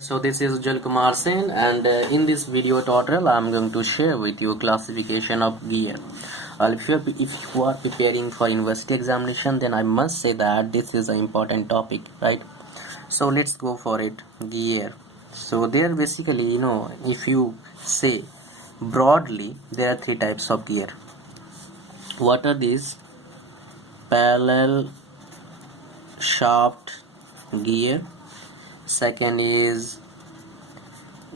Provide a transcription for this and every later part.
So this is Ujjwal Kumar Sen, and in this video tutorial I am going to share with you classification of gear. If you are preparing for university examination, then I must say that this is an important topic, right? So let's go for it. Gear. So there basically, if you say broadly, there are three types of gear. What are these? Parallel shaft gear. Second is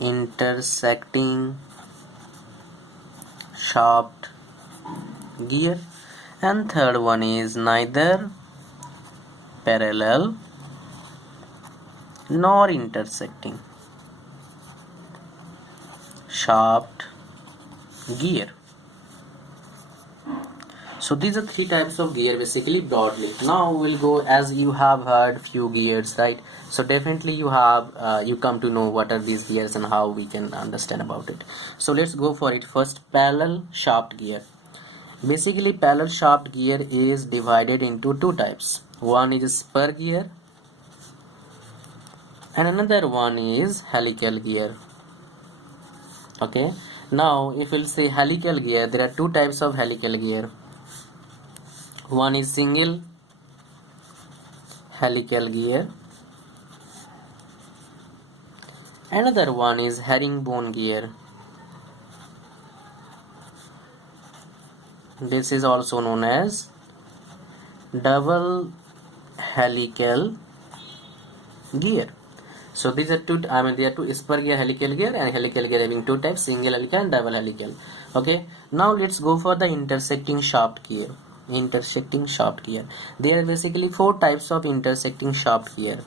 intersecting shaft gear, and third one is neither parallel nor intersecting shaft gear. So these are three types of gear basically broadly. Now we'll go, as you have heard few gears, right? So definitely you come to know what are these gears and how we can understand about it. So let's go for it. First, parallel shaft gear. Basically parallel shaft gear is divided into two types. One is spur gear and another one is helical gear. Okay, now if we'll say helical gear, there are two types of helical gear. One is single helical gear, another one is herringbone gear. This is also known as double helical gear. So these are two, there are two spur gear, helical gear, and helical gear having two types, single helical and double helical. Okay, now let's go for the intersecting shaft gear. Intersecting shaft gear. There are basically four types of intersecting shaft gear.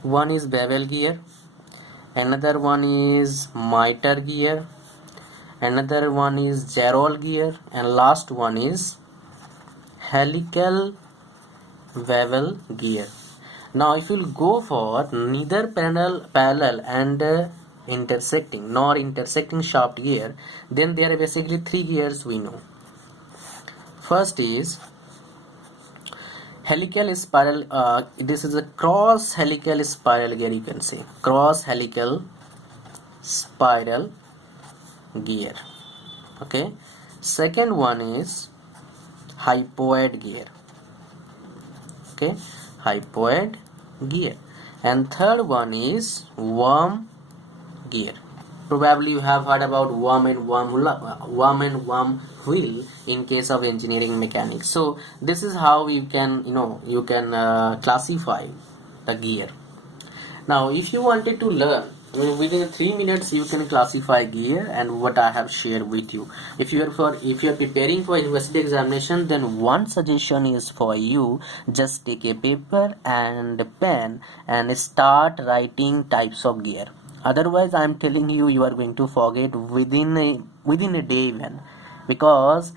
One is bevel gear, another one is mitre gear, another one is Jarrell gear, and last one is helical bevel gear. Now if you'll go for neither parallel and intersecting nor intersecting shaft gear, then there are basically three gears we know. First is helical spiral. This is a cross helical spiral gear, you can say cross helical spiral gear. Okay, second one is hypoid gear. Okay, hypoid gear, and third one is worm gear. Probably you have heard about worm and worm wheel in case of engineering mechanics. So this is how you can classify the gear. Now if you wanted to learn within 3 minutes, you can classify gear and what I have shared with you. If you are preparing for university examination, then one suggestion is for you: just take a paper and a pen and start writing types of gear. Otherwise I am telling you, you are going to forget within a day even, because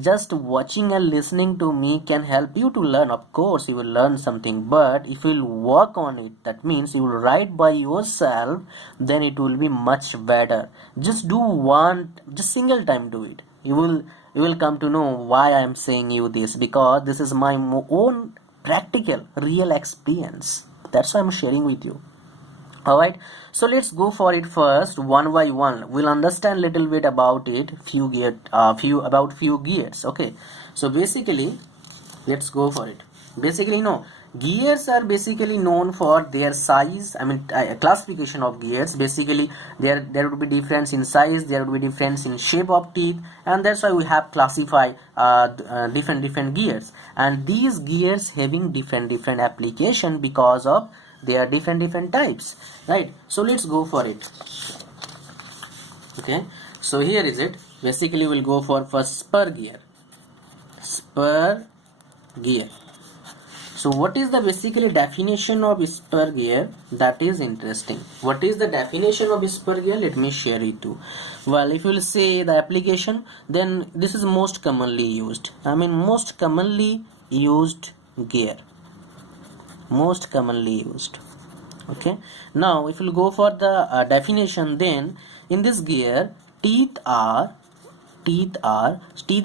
just watching and listening to me can help you to learn. Of course you will learn something, but if you will work on it, that means you will write by yourself, then it will be much better. Just do just single time do it. You will come to know why I am saying you this, because this is my own practical real experience. That's why I'm sharing with you. Alright, so let's go for it. First, one by one we'll understand little bit about it, few gears. Okay, so basically let's go for it. Basically, gears are basically known for their size. Classification of gears, basically there would be difference in size, there would be difference in shape of teeth, and that's why we have classified different gears, and these gears having different application because of they are different types, right? So let's go for it. Okay, so here is it. Basically we'll go for first spur gear. So what is the basically definition of spur gear? That is interesting. What is the definition of spur gear? Let me share it too. Well, if you will say the application, then this is most commonly used. Most commonly used gear. Most commonly used. Okay, now if you go for the definition, then in this gear, teeth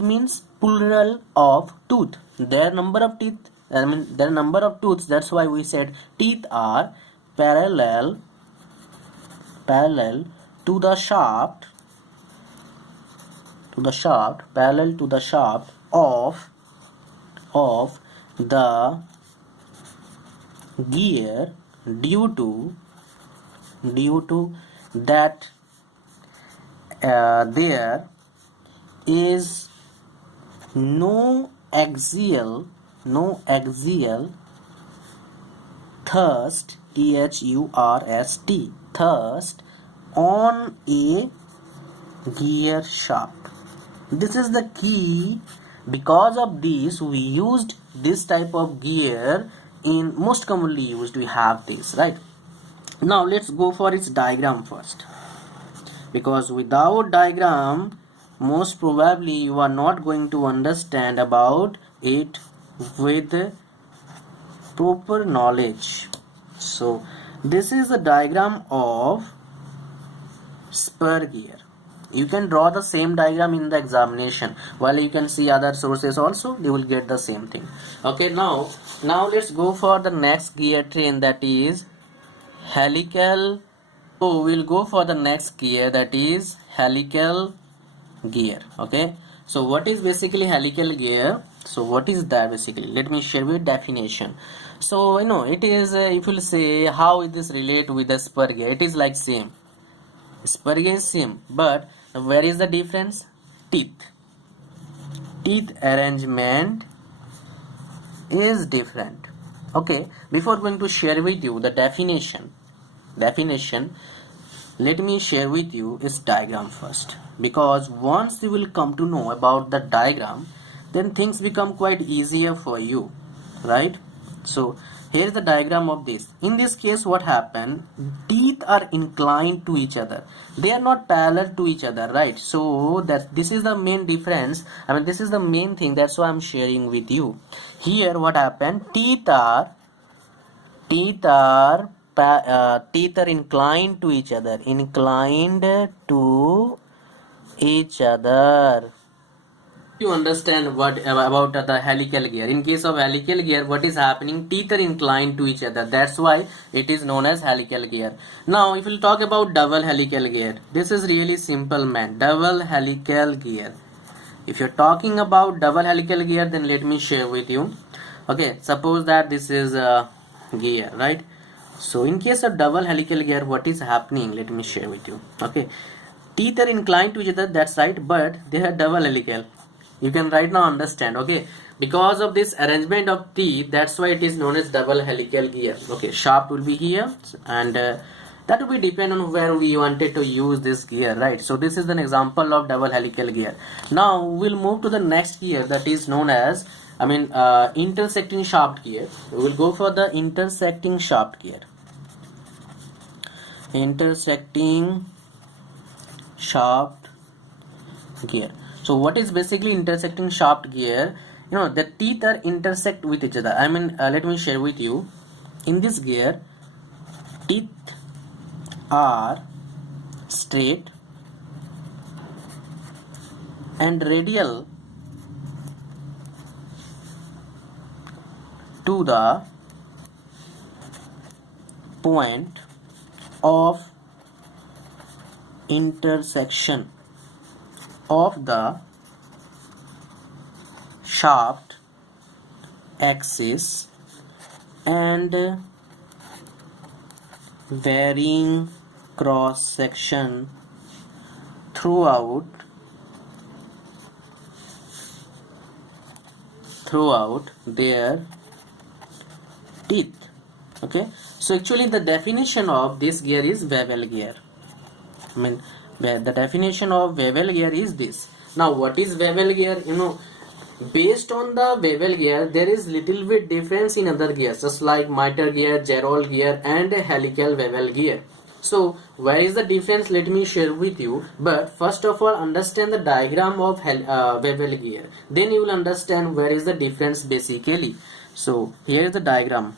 means plural of tooth. Their number of teeth, there are number of tooths, that's why we said teeth are parallel to the shaft parallel to the shaft of the gear due to that there is no axial thrust, T-H-U-R-S-T, thrust on a gear shaft. This is the key. Because of this, we used this type of gear in most commonly used. We have this, right? Now let's go for its diagram first, because without diagram most probably you are not going to understand about it with proper knowledge. So this is the diagram of spur gear. You can draw the same diagram in the examination, while you can see other sources also, they will get the same thing. Okay, now let's go for the next gear train, that is helical. So we'll go for the next gear, that is helical gear. Okay, so what is basically helical gear? So what is that basically? Let me share with definition. So it is if you'll say how is this relate with the spur gear, it is like same. Spur gear is same, but where is the difference? Teeth arrangement is different. Okay, before going to share with you the definition, let me share with you its diagram first, because once you will come to know about the diagram, then things become quite easier for you, right? So here is the diagram of this. In this case, what happened? Teeth are inclined to each other. They are not parallel to each other, right? So that this is the main difference. I mean, this is the main thing. That's why I'm sharing with you. Here, what happened? Teeth are inclined to each other. You understand what about the helical gear. In case of helical gear, what is happening? Teeth are inclined to each other. That's why it is known as helical gear. Now if we'll talk about double helical gear, this is really simple, man. Double helical gear. If you're talking about double helical gear, then let me share with you. Okay, suppose that this is a gear, right? So in case of double helical gear, what is happening? Let me share with you. Okay, teeth are inclined to each other, that's right, but they are double helical. You can right now understand. Okay, because of this arrangement of teeth, that's why it is known as double helical gear. Okay, shaft will be here, and that will be depend on where we wanted to use this gear, right? So this is an example of double helical gear. Now we'll move to the next gear, that is known as intersecting shaft gear. We will go for the intersecting shaft gear. Intersecting shaft gear. So what is basically intersecting shaft gear? The teeth are intersect with each other. Let me share with you. In this gear, teeth are straight and radial to the point of intersection of the shaft axis and varying cross section throughout their teeth. Okay, so actually the definition of this gear is bevel gear. The definition of bevel gear is this. Now what is bevel gear? Based on the bevel gear, there is little bit difference in other gears, just like mitre gear, Gerald gear, and helical bevel gear. So where is the difference? Let me share with you. But first of all, understand the diagram of bevel gear. Then you will understand where is the difference basically. So here is the diagram.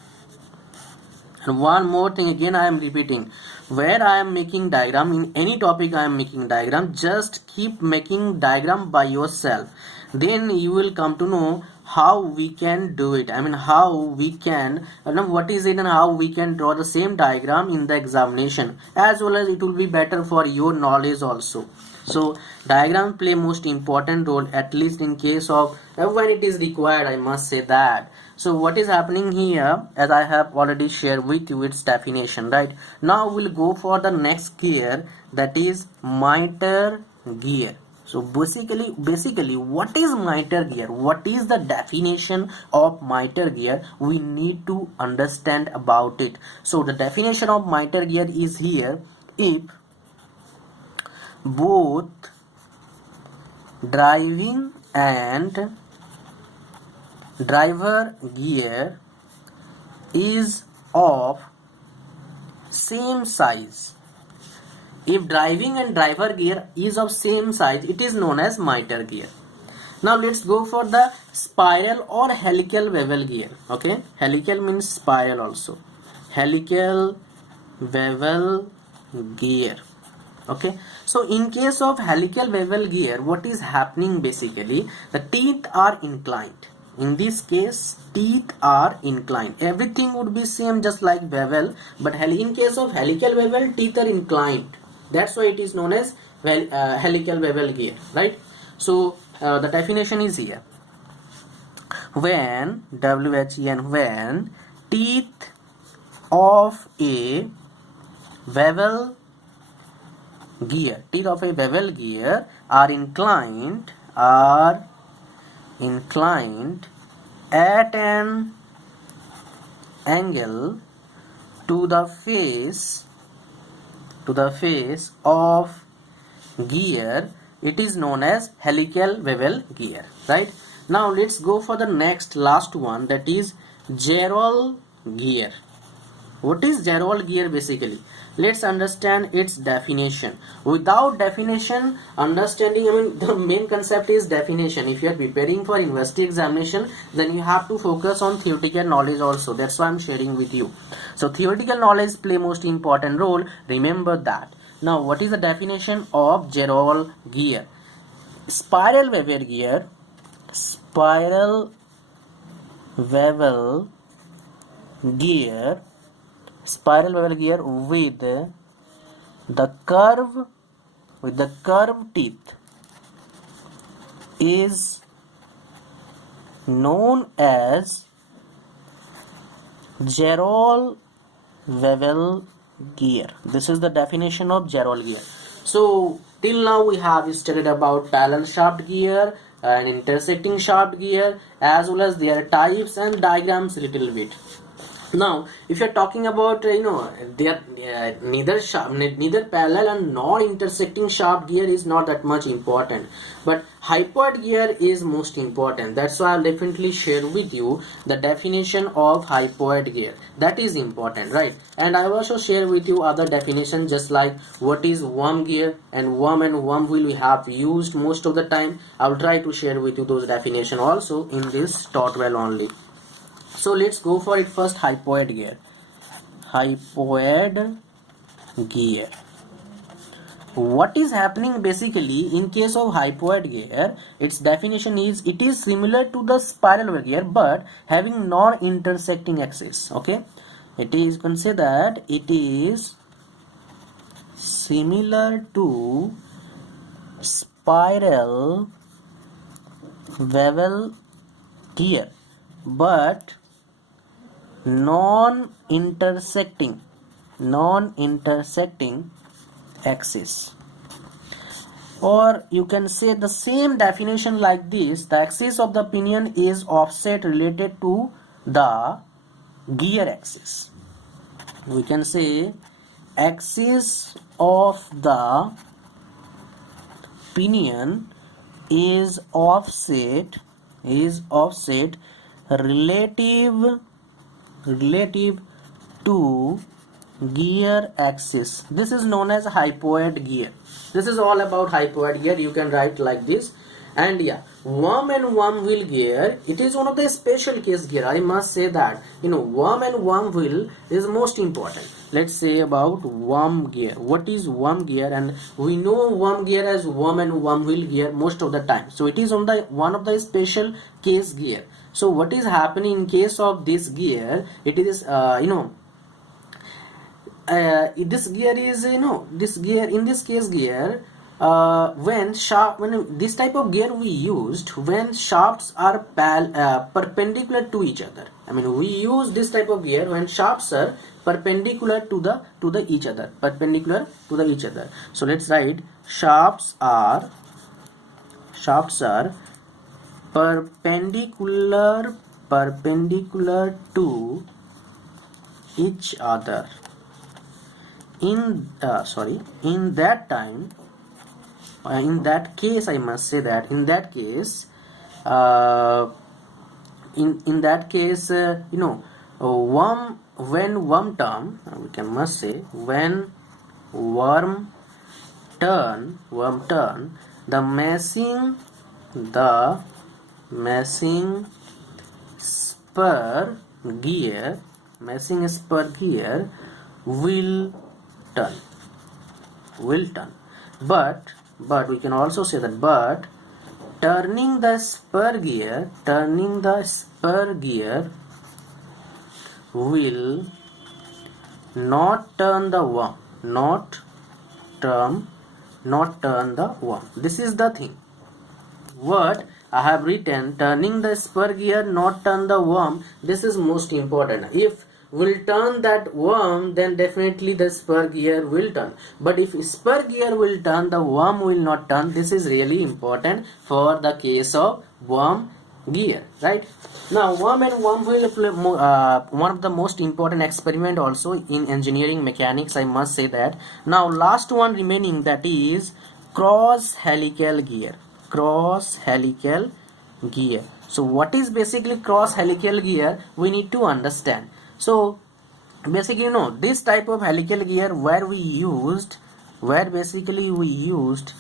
And one more thing, again I am repeating, where I am making diagram, in any topic I am making diagram, just keep making diagram by yourself. Then you will come to know how we can do it. I mean, how we can, what is it and how we can draw the same diagram in the examination, as well as it will be better for your knowledge also. So diagram play most important role, at least in case of when it is required, I must say that. So what is happening here, as I have already shared with you its definition, right? Now we'll go for the next gear, that is mitre gear. So basically what is mitre gear? What is the definition of mitre gear? We need to understand about it. So the definition of mitre gear is here: if both driving and driver gear is of same size. If driving and driver gear is of same size, it is known as mitre gear. Now let's go for the spiral or helical bevel gear. Okay, helical means spiral also. Helical bevel gear. Okay, so in case of helical bevel gear, what is happening basically? The teeth are inclined. In this case, teeth are inclined. Everything would be same, just like bevel, but in case of helical bevel, teeth are inclined. That's why it is known as helical bevel gear, right? So the definition is here: when when teeth of a bevel gear are inclined at an angle to the face of gear, it is known as helical bevel gear, right? Now let's go for the last one, that is Gerald gear. What is Gerald gear basically? Let's understand its definition. Without definition, understanding, I mean, the main concept is definition. If you are preparing for university examination, then you have to focus on theoretical knowledge also. That's why I'm sharing with you. So theoretical knowledge play most important role. Remember that. Now, what is the definition of Gerald gear? Spiral bevel gear with the curved teeth is known as Gerald bevel gear. This is the definition of Gerald gear. So till now we have studied about parallel shaft gear and intersecting shaft gear, as well as their types and diagrams little bit. Now if you're talking about neither parallel and nor intersecting shaft gear is not that much important, but hypoid gear is most important. That's why I'll definitely share with you the definition of hypoid gear. That is important, right? And I will also share with you other definitions, just like what is worm gear and worm wheel we have used most of the time. I'll try to share with you those definitions also in this tutorial only. So let's go for it first. Hypoid gear. What is happening basically in case of hypoid gear? Its definition is: it is similar to the spiral bevel gear but having non-intersecting axis. Okay, it is, you can say that it is similar to spiral bevel gear but non-intersecting axis. Or you can say the same definition like this: the axis of the pinion is offset related to the gear axis. We can say axis of the pinion is offset relative to gear axis. This is known as hypoid gear. This is all about hypoid gear. You can write like this. And yeah, worm and worm wheel gear, it is one of the special case gear. I must say that, worm and worm wheel is most important. Let's say about worm gear. What is worm gear? And we know worm gear as worm and worm wheel gear most of the time. So it is one of the special case gear. So what is happening in case of this gear, it is this gear is this gear, in this case gear, when this type of gear we used when shafts are perpendicular to each other. I mean, we use this type of gear when shafts are perpendicular to the each other, perpendicular to the each other. So let's write shafts are perpendicular to each other. In that time, in that case, I must say that in that case, in that case, when worm turn, we can must say when worm turn, the meshing spur gear will turn. But we can also say that but turning the spur gear will not turn the worm, not turn the worm. This is the thing what I have written, turning the spur gear not turn the worm. This is most important. If will turn that worm, then definitely the spur gear will turn. But if spur gear will turn, the worm will not turn. This is really important for the case of worm gear, right? Now worm and worm wheel, one of the most important experiment also in engineering mechanics, I must say that. Now last one remaining, that is cross helical gear. So what is basically cross helical gear, we need to understand. So basically, this type of helical gear where basically we used,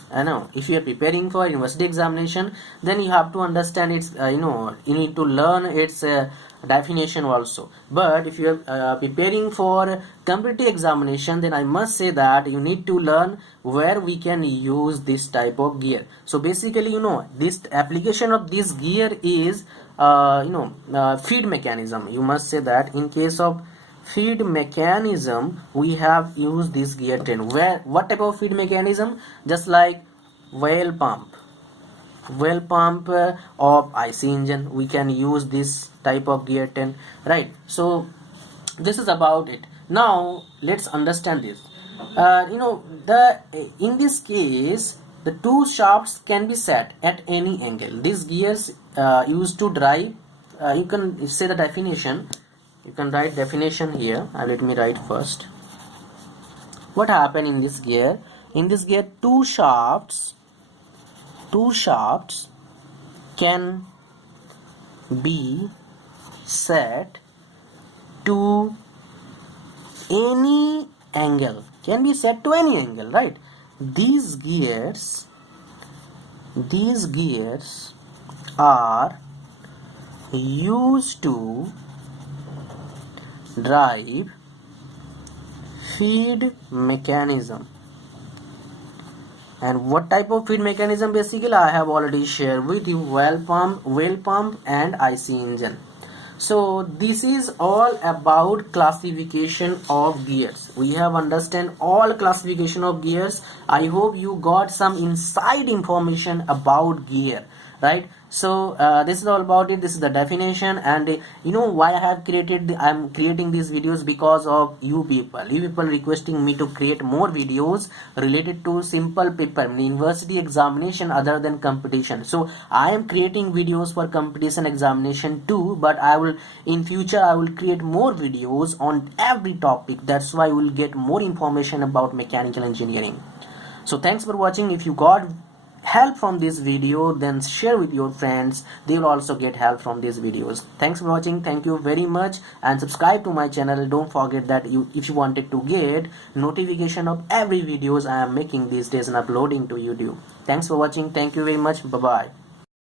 if you are preparing for university examination, then you have to understand its, you need to learn its definition also. But if you are preparing for competitive examination, then I must say that you need to learn where we can use this type of gear. So basically, this application of this gear is feed mechanism. You must say that in case of feed mechanism, we have used this gear 10. What type of feed mechanism? Just like well pump of IC engine, we can use this type of gear 10, right? So this is about it. Now let's understand this. In this case, the two shafts can be set at any angle. These gears used to drive, you can say the definition, you can write definition here. Let me write first. What happened in this gear? In this gear, two shafts can be set to any angle, right? These gears are used to drive feed mechanism. And what type of feed mechanism? Basically, I have already shared with you: well pump and IC engine. So this is all about classification of gears. We have understand all classification of gears. I hope you got some inside information about gear, right? So this is all about it. This is the definition. And why I have I'm creating these videos? Because of you people requesting me to create more videos related to simple paper, university examination other than competition. So I am creating videos for competition examination too, but in future I will create more videos on every topic. That's why you will get more information about mechanical engineering. So thanks for watching. If you got help from this video, then share with your friends. They will also get help from these videos. Thanks for watching. Thank you very much, and subscribe to my channel. Don't forget that if you wanted to get notification of every videos I am making these days and uploading to YouTube. Thanks for watching. Thank you very much. Bye bye.